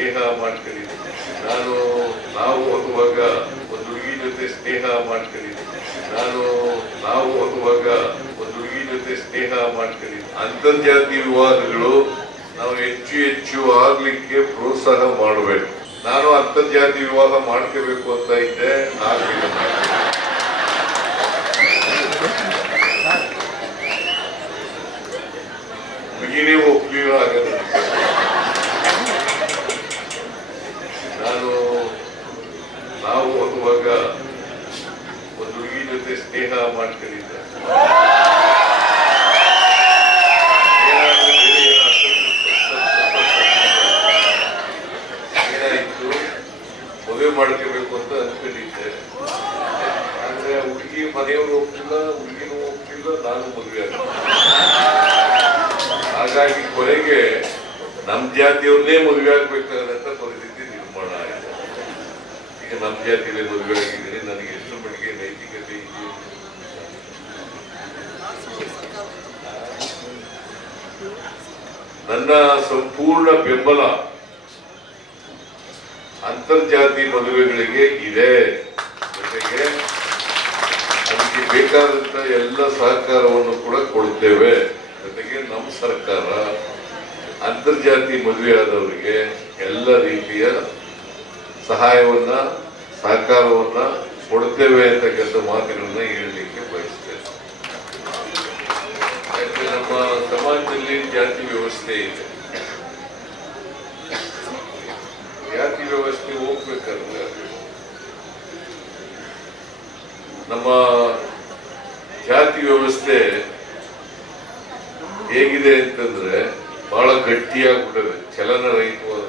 ಸ್ನೇಹ ಮಾಡ್ಕೊಂಡಿದ್ದೆ ನಾನು ನಾವು ಹೋಗುವಾಗ ಒಂದು ಹುಡುಗಿ ಜೊತೆ ಸ್ನೇಹ ಮಾಡ್ಕೊಂಡಿದ್ದೆ ನಾನು ನಾವು ಹೋಗುವಾಗ ಒಂದು ಹುಡುಗಿ ಜೊತೆ ಸ್ನೇಹ ಮಾಡ್ಕೊಂಡಿದ್ದೆ ಅಂತರ್ಜಾತಿ ವಿವಾದಗಳು ನಾವು ಹೆಚ್ಚು ಹೆಚ್ಚು ಆಗ್ಲಿಕ್ಕೆ ಪ್ರೋತ್ಸಾಹ ಮಾಡಬೇಕು ನಾನು ಅಂತರ್ಜಾತಿ ವಿವಾಹ ಮಾಡ್ಕೋಬೇಕು ಅಂತ ಇದ್ದೆ ಆಗ್ಲಿಲ್ಲ. ಹುಡುಗಿನೇ ನಾವು ಹೋಗುವಾಗ ಒಂದು ಹುಡುಗಿ ಜೊತೆ ಸ್ನೇಹ ಮಾಡ್ಕೊಂಡಿದ್ದೆ. ಏನಾಯ್ತು? ಮದುವೆ ಮಾಡ್ಕೋಬೇಕು ಅಂತ ಅನ್ಕೊಂಡಿದ್ದೆ ಆದ್ರೆ ಹುಡುಗಿ ಮನೆಯವರು ಹೋಗ್ತಿಲ್ಲ ಹುಡುಗಿನೂ ಹೋಗ್ತಿಲ್ಲ ನಾನು ಮದುವೆ ಹಾಗಾಗಿ ಕೊನೆಗೆ ನಮ್ ಜಾತಿಯವ್ರನ್ನೇ ಮದುವೆ ಆಗ್ಬೇಕಾಗತ್ತ ಈಗ ನಮ್ ಜಾತಿಯಲ್ಲೇ ಮದುವೆ ಆಗಿದ್ದೀನಿ ನನಗೆ ಎಷ್ಟು ಮಟ್ಟಿಗೆ ನೈತಿಕತೆ ಇದೆ. ನನ್ನ ಸಂಪೂರ್ಣ ಬೆಂಬಲ ಅಂತರ್ಜಾತಿ ಮದುವೆಗಳಿಗೆ ಇದೆ. ಜೊತೆಗೆ ಅದಕ್ಕೆ ಬೇಕಾದಂತ ಎಲ್ಲ ಸಹಕಾರವನ್ನು ಕೂಡ ಕೊಡುತ್ತೇವೆ ಜೊತೆಗೆ ನಮ್ಮ ಸರ್ಕಾರ ಅಂತರ್ಜಾತಿ ಮದುವೆಯಾದವರಿಗೆ ಎಲ್ಲ ರೀತಿಯ ಸಹಾಯವನ್ನ ಸಹಕಾರವನ್ನ ಕೊಡ್ತೇವೆ ಅಂತಕ್ಕಂಥ ಮಾತುಗಳನ್ನ ಹೇಳಲಿಕ್ಕೆ ಬಯಸ್ತೇನೆ. ನಮ್ಮ ಸಮಾಜದಲ್ಲಿ ಜಾತಿ ವ್ಯವಸ್ಥೆ ಇದೆ. ಜಾತಿ ವ್ಯವಸ್ಥೆ ಹೋಗ್ಬೇಕಂದ್ರೆ ನಮ್ಮ ಜಾತಿ ವ್ಯವಸ್ಥೆ ಹೇಗಿದೆ ಅಂತಂದ್ರೆ ಬಹಳ ಚಲನ ರಹಿತವಾಗಿ